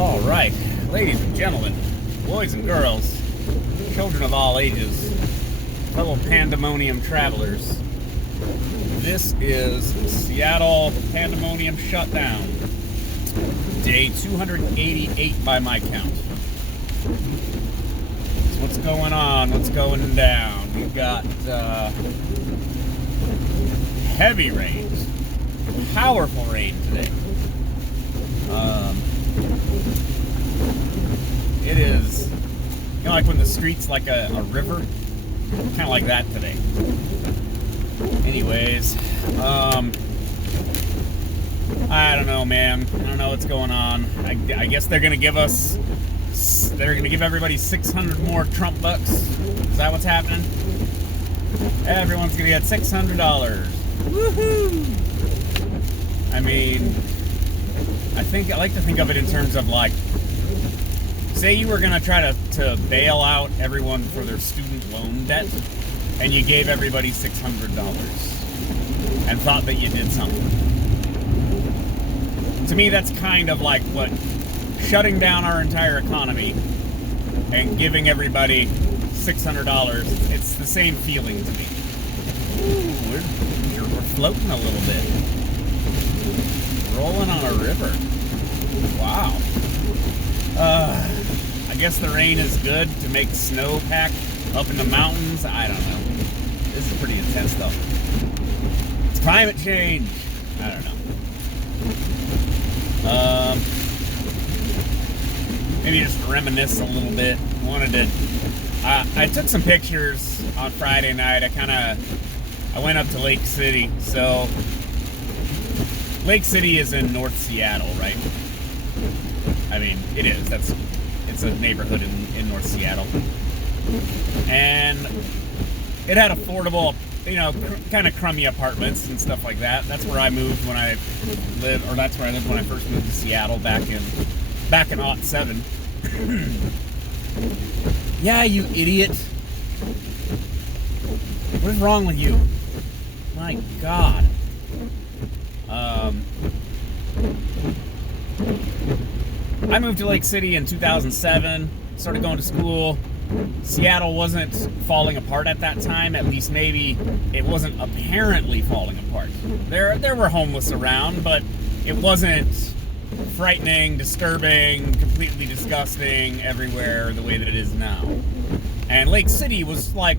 All right, ladies and gentlemen, boys and girls, children of all ages, fellow Pandemonium travelers, this is Seattle Pandemonium Shutdown, day 288 by my count. So what's going on? What's going down? We've got heavy rains, powerful rain today. It is, you know, like when the street's like a river, kind of like that today. Anyways, I don't know, man. I don't know what's going on. I guess they're gonna give everybody 600 more Trump bucks. Is that what's happening? Everyone's gonna get $600. Woohoo! I mean, I like to think of it in terms of like, say you were going to try to bail out everyone for their student loan debt, and you gave everybody $600 and thought that you did something. To me, that's kind of like what shutting down our entire economy and giving everybody $600, it's the same feeling to me. Ooh, we're floating a little bit. Rolling on a river. Wow. I guess the rain is good to make snowpack up in the mountains. I don't know. This is pretty intense, though. It's climate change. I don't know. Maybe just reminisce a little bit. I took some pictures on Friday night. I went up to Lake City. So Lake City is in North Seattle, right? I mean, it is. It's a neighborhood in North Seattle. And it had affordable, kind of crummy apartments and stuff like that. That's where I moved when I lived, or that's where I lived when I first moved to Seattle back in '07. Yeah, you idiot. What is wrong with you? My God. I moved to Lake City in 2007, started going to school. Seattle wasn't falling apart at that time, at least maybe it wasn't apparently falling apart. There were homeless around, but it wasn't frightening, disturbing, completely disgusting everywhere the way that it is now. And Lake City was like,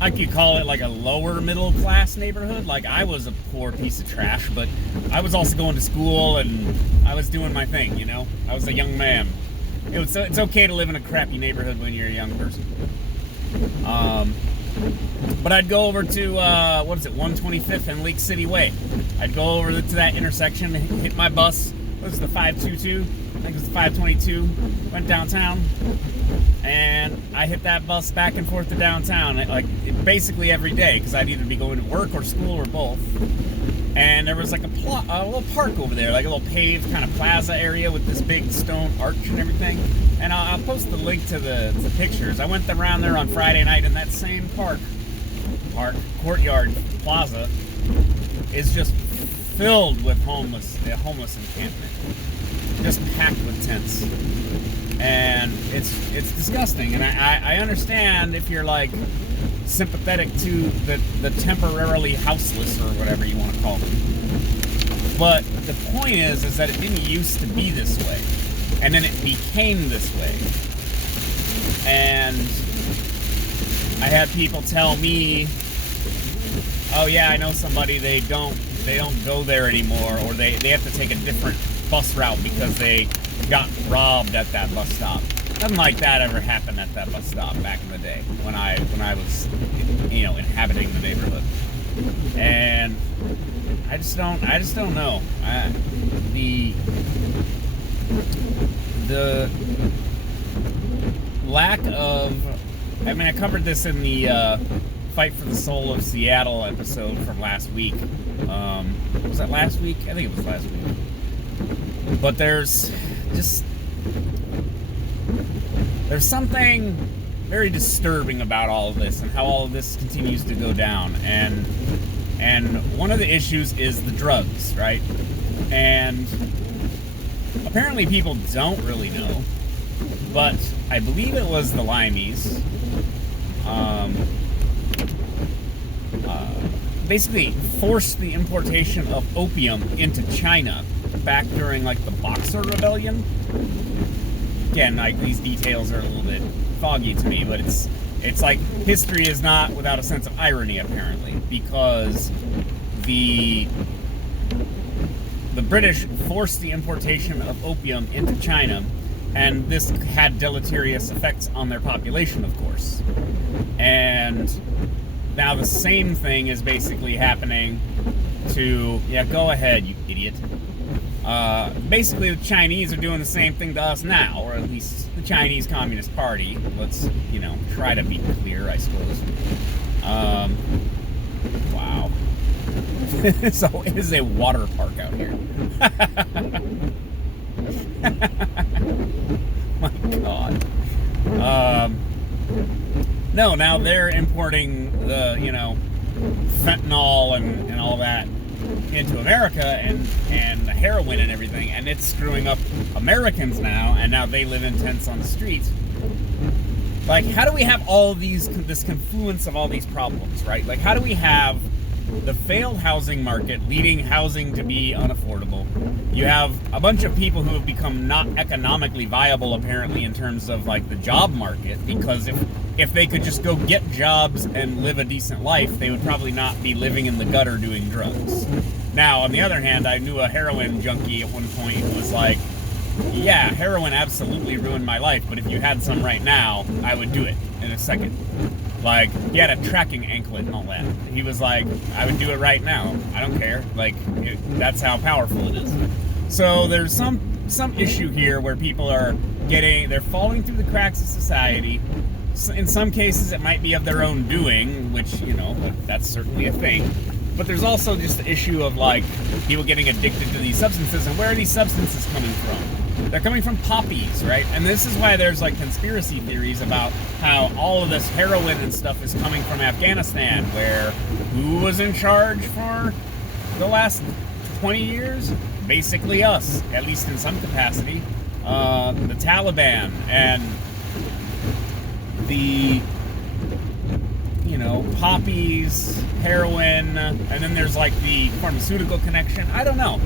I could call it like a lower middle class neighborhood. Like, I was a poor piece of trash, but I was also going to school and I was doing my thing, I was a young man. It's okay to live in a crappy neighborhood when you're a young person. But I'd go over to, 125th and Lake City Way. I'd go over to that intersection, hit my bus. What was the 522? I think it was the 522. Went downtown. And I hit that bus back and forth to downtown, basically every day, because I'd either be going to work or school or both. And there was like a little park over there, like a little paved kind of plaza area with this big stone arch and everything. And I'll post the link to the pictures. I went around there on Friday night, and that same courtyard plaza is just filled with homeless encampment, just packed with tents. And it's disgusting, and I understand if you're like sympathetic to the temporarily houseless or whatever you want to call them. But the point is that it didn't used to be this way, and then it became this way. And I had people tell me, "Oh yeah, I know somebody. They don't go there anymore, or they have to take a different bus route because they got robbed at that bus stop." Nothing like that ever happened at that bus stop back in the day when I was inhabiting the neighborhood. And I just don't know. The lack of, I covered this in the Fight for the Soul of Seattle episode from last week. Was that last week? I think it was last week. But there's something very disturbing about all of this and how all of this continues to go down. And one of the issues is the drugs, right? And Apparently people don't really know, but I believe it was the Limeys. Basically forced the importation of opium into China back during like the Boxer Rebellion. Again, like these details are a little bit foggy to me, but it's like history is not without a sense of irony, apparently, because the British forced the importation of opium into China, and this had deleterious effects on their population, of course. And now the same thing is basically happening to... Yeah, go ahead, you idiot. Basically, the Chinese are doing the same thing to us now, or at least the Chinese Communist Party. Let's, try to be clear, I suppose. Wow. So it is a water park out here. My God. No, now they're importing the, fentanyl and all that into America and the heroin and everything, and it's screwing up Americans now, and now they live in tents on the streets. Like, how do we have all this confluence of all these problems, right? Like, how do we have the failed housing market leading housing to be unaffordable? You have a bunch of people who have become not economically viable, apparently, in terms of, like, the job market, because if they could just go get jobs and live a decent life, they would probably not be living in the gutter doing drugs. Now, on the other hand, I knew a heroin junkie at one point who was like, yeah, heroin absolutely ruined my life, but if you had some right now, I would do it in a second. Like, he had a tracking anklet and all that. He was like, I would do it right now. I don't care. Like, that's how powerful it is. So there's some issue here where people are they're falling through the cracks of society. In some cases, it might be of their own doing, which, that's certainly a thing. But there's also just the issue of, like, people getting addicted to these substances, and where are these substances coming from? They're coming from poppies, right? And this is why there's, like, conspiracy theories about how all of this heroin and stuff is coming from Afghanistan, where who was in charge for the last 20 years? Basically us, at least in some capacity. The Taliban, and the... poppies, heroin, and then there's like the pharmaceutical connection. I don't know.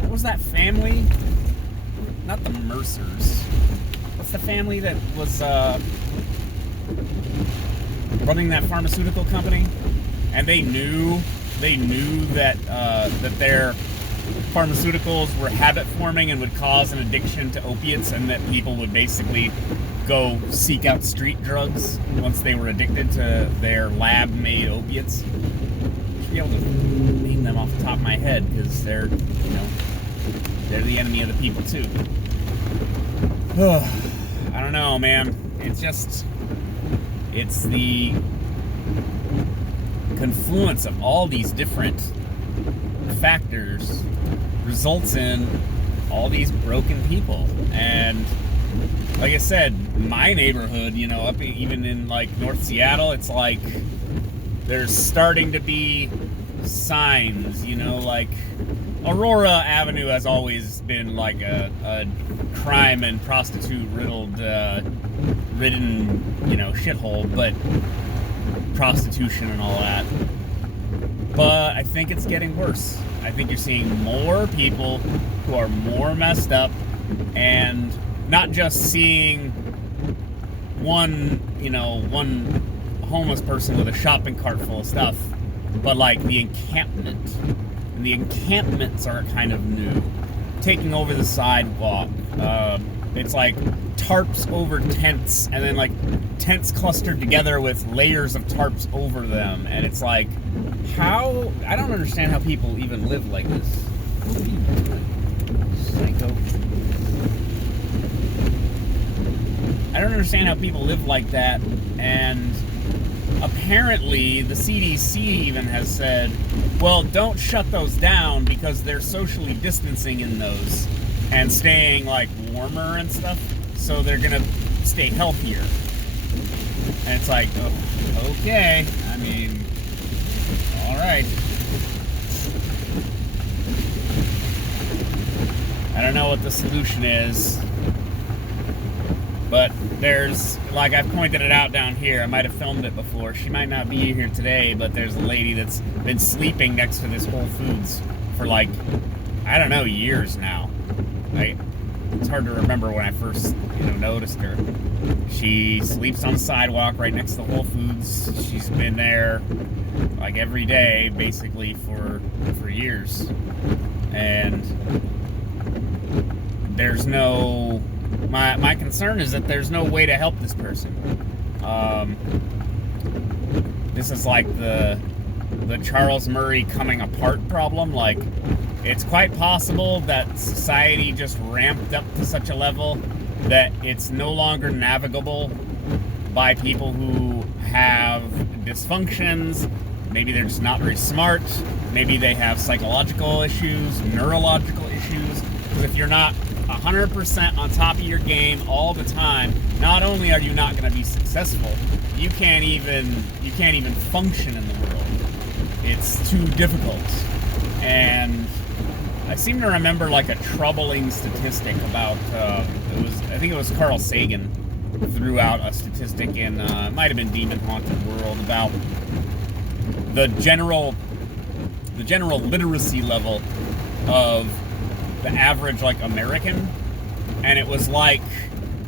What was that family? Not the Mercers. What's the family that was running that pharmaceutical company? And they knew that that their pharmaceuticals were habit forming and would cause an addiction to opiates, and that people would basically go seek out street drugs once they were addicted to their lab-made opiates. I should be able to name them off the top of my head, because they're the enemy of the people too. I don't know, man. It's the confluence of all these different factors results in all these broken people. And like I said, my neighborhood, up even in like North Seattle, it's like there's starting to be signs, like Aurora Avenue has always been like a crime and prostitute ridden, shithole, but prostitution and all that. But I think it's getting worse. I think you're seeing more people who are more messed up, and not just seeing one homeless person with a shopping cart full of stuff, but like the encampment. And the encampments are kind of new. Taking over the sidewalk. It's like tarps over tents, and then like tents clustered together with layers of tarps over them. And it's like, how? I don't understand how people even live like this. What are you doing, psycho? I don't understand how people live like that. And apparently the CDC even has said, well, don't shut those down because they're socially distancing in those and staying like warmer and stuff, so they're gonna stay healthier. And it's like, oh, okay, I mean, all right. I don't know what the solution is, but there's, like I've pointed it out down here, I might have filmed it before, she might not be here today, but there's a lady that's been sleeping next to this Whole Foods for like, I don't know, years now. It's hard to remember when I first, noticed her. She sleeps on the sidewalk right next to the Whole Foods. She's been there like every day, basically, for years. And there's no... My concern is that there's no way to help this person. This is like the Charles Murray coming apart problem. Like, it's quite possible that society just ramped up to such a level that it's no longer navigable by people who have dysfunctions. Maybe they're just not very smart. Maybe they have psychological issues, neurological issues. Because if you're not 100% on top of your game all the time, not only are you not going to be successful, you can't even function in the world. It's too difficult. And I seem to remember like a troubling statistic about I think it was Carl Sagan threw out a statistic in it might have been Demon Haunted World about the general literacy level of the average like American, and it was like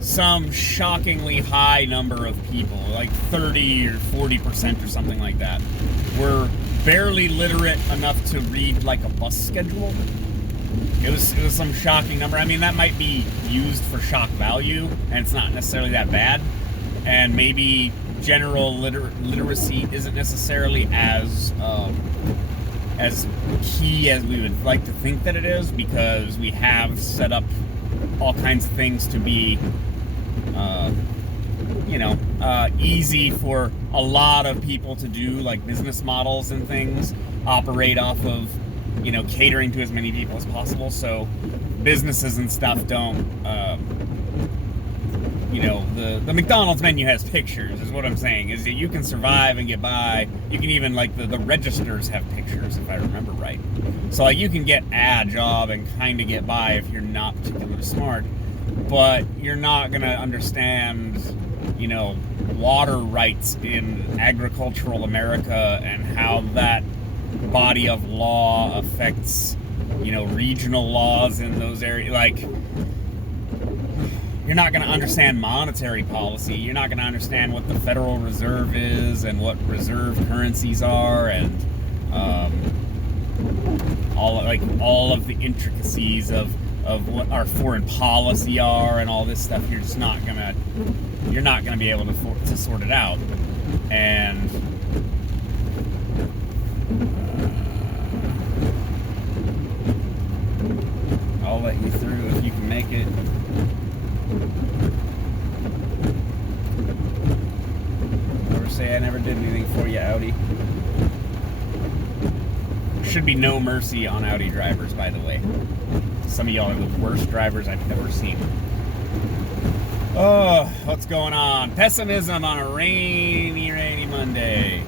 some shockingly high number of people, like 30 or 40% or something like that, were barely literate enough to read like a bus schedule. It was some shocking number. I mean, that might be used for shock value, and it's not necessarily that bad. And maybe general literacy isn't necessarily as key as we would like to think that it is, because we have set up all kinds of things to be, easy for a lot of people to do, like business models and things operate off of, catering to as many people as possible. So businesses and stuff don't, the McDonald's menu has pictures, is what I'm saying, is that you can survive and get by. You can even, like, the registers have pictures, if I remember right. So, like, you can get a job and kind of get by if you're not particularly smart, but you're not going to understand, water rights in agricultural America and how that body of law affects, regional laws in those areas. Like, you're not going to understand monetary policy. You're not going to understand what the Federal Reserve is and what reserve currencies are, and all of the intricacies of what our foreign policy are and all this stuff. You're just not gonna be able to sort it out. And I'll let you through if you can make it. Never say I never did anything for you, Audi. There should be no mercy on Audi drivers, by the way. Some of y'all are the worst drivers I've ever seen. Oh, what's going on? Pessimism on a rainy Monday.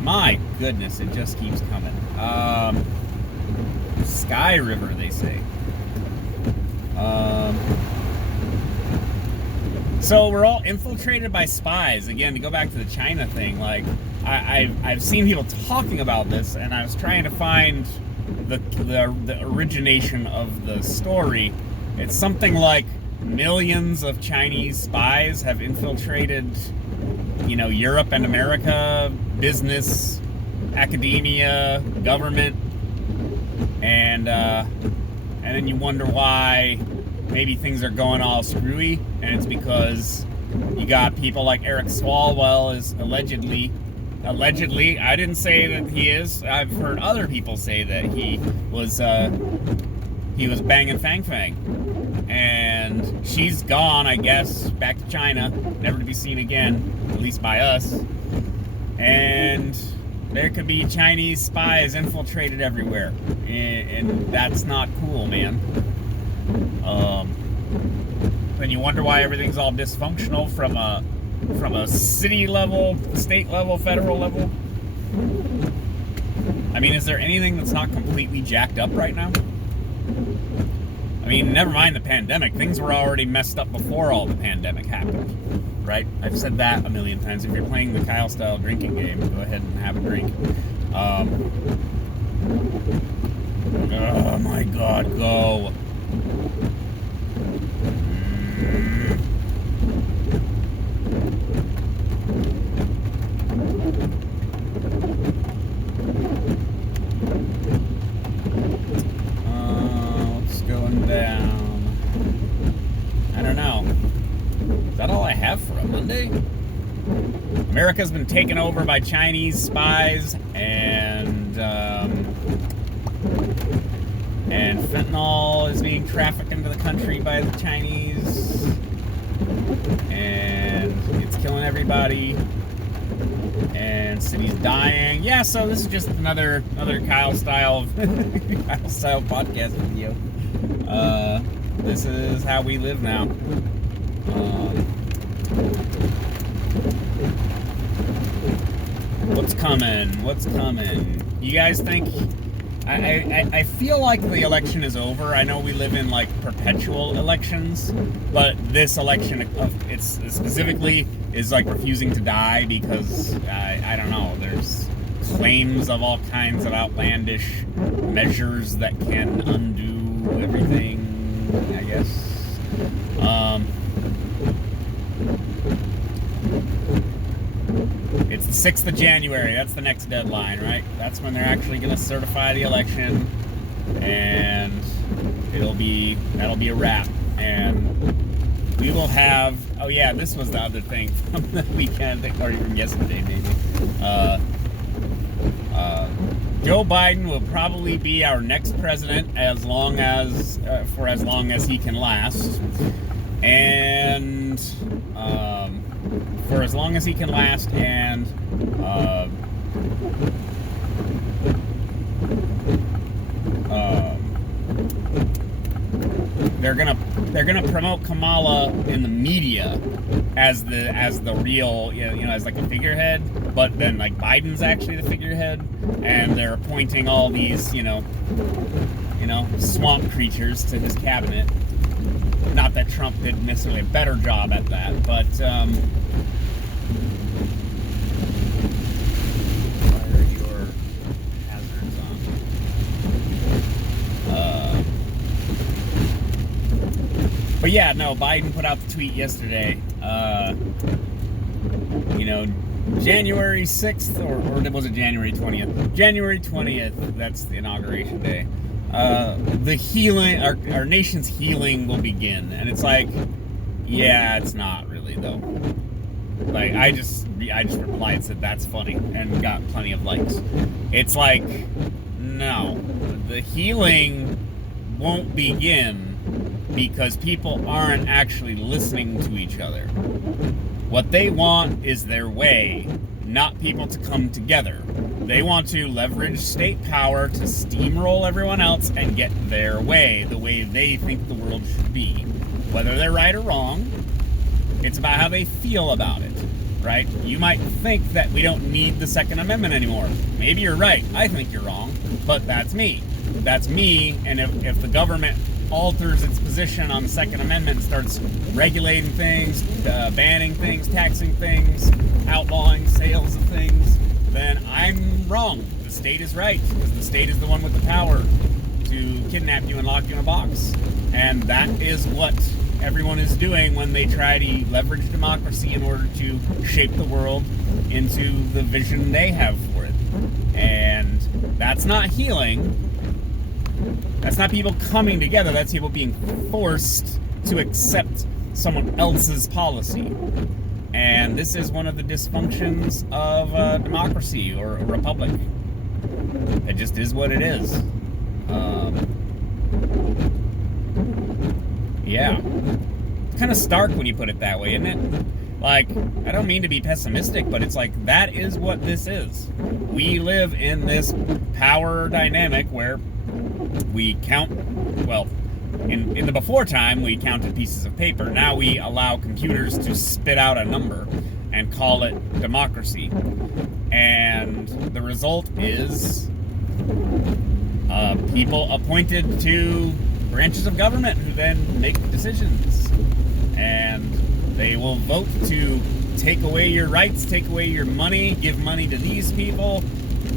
My goodness, it just keeps coming. Sky River, they say. So we're all infiltrated by spies. Again, to go back to the China thing, like I've seen people talking about this, and I was trying to find the origination of the story. It's something like millions of Chinese spies have infiltrated, Europe and America, business, academia, government, and then you wonder why maybe things are going all screwy, and it's because you got people like Eric Swalwell is allegedly, I didn't say that he is, I've heard other people say that he was banging Fang Fang, and she's gone, I guess, back to China, never to be seen again, at least by us. And there could be Chinese spies infiltrated everywhere, and that's not cool, man. Then you wonder why everything's all dysfunctional from a city level, state level, federal level. I mean, is there anything that's not completely jacked up right now? I mean, never mind the pandemic. Things were already messed up before all the pandemic happened, right? I've said that a million times. If you're playing the Kyle-style drinking game, go ahead and have a drink. Oh my God, go. What's going down? I don't know. Is that all I have for a Monday? America's been taken over by Chinese spies, and fentanyl is being trafficked into the country by the Chinese, and it's killing everybody, and cities dying. Yeah, so this is just another Kyle style podcast video. This is how we live now. What's coming? You guys think? I feel like the election is over. I know we live in like perpetual elections, but this election, it's specifically is like refusing to die because I don't know. There's claims of all kinds of outlandish measures that can undo everything, I guess. It's the 6th of January. That's the next deadline, right? That's when they're actually going to certify the election, and that'll be a wrap. And we will have. Oh yeah, this was the other thing from the weekend, or even yesterday, maybe. Joe Biden will probably be our next president for as long as he can last, and for as long as he can last, and they're gonna promote Kamala in the media as the real, as like a figurehead, but then like Biden's actually the figurehead, and they're appointing all these swamp creatures to his cabinet. Not that Trump did necessarily a better job at that, but what are your hazards on? But yeah, no, Biden put out the tweet yesterday. January 6th, or was it January 20th? January 20th, that's the inauguration day. The healing, our nation's healing will begin. And it's like, yeah, it's not really though. Like, I just replied, said that's funny, and got plenty of likes. It's like, no, the healing won't begin because people aren't actually listening to each other. What they want is their way, not people to come together. They want to leverage state power to steamroll everyone else and get their way, the way they think the world should be. Whether they're right or wrong, it's about how they feel about it, right? You might think that we don't need the Second Amendment anymore. Maybe you're right. I think you're wrong, but that's me. That's me, and if the government alters its position on the Second Amendment and starts regulating things, banning things, taxing things, outlawing sales of things, then I'm wrong. The state is right, because the state is the one with the power to kidnap you and lock you in a box. And that is what everyone is doing when they try to leverage democracy in order to shape the world into the vision they have for it. And that's not healing. That's not people coming together. That's people being forced to accept someone else's policy. And this is one of the dysfunctions of democracy or a republic. It just is what it is. Yeah. It's kind of stark when you put it that way, isn't it? Like, I don't mean to be pessimistic, but it's like, that is what this is. We live in this power dynamic where we count, well, in the before time, we counted pieces of paper. Now we allow computers to spit out a number and call it democracy. And the result is people appointed to branches of government who then make decisions. And they will vote to take away your rights, take away your money, give money to these people,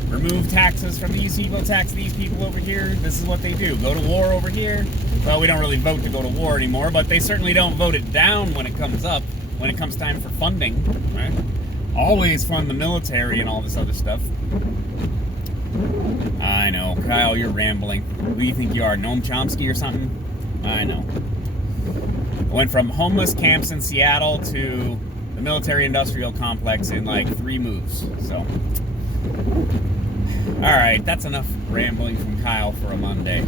remove taxes from these people, tax these people over here. This is what they do. Go to war over here. Well, we don't really vote to go to war anymore, but they certainly don't vote it down when it comes up, when it comes time for funding, right? Always fund the military and all this other stuff. I know. Kyle, you're rambling. Who do you think you are, Noam Chomsky or something? I know. I went from homeless camps in Seattle to the military-industrial complex in like 3 moves, so... Alright, that's enough rambling from Kyle for a Monday.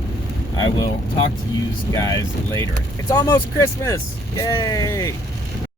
I will talk to you guys later. It's almost Christmas! Yay!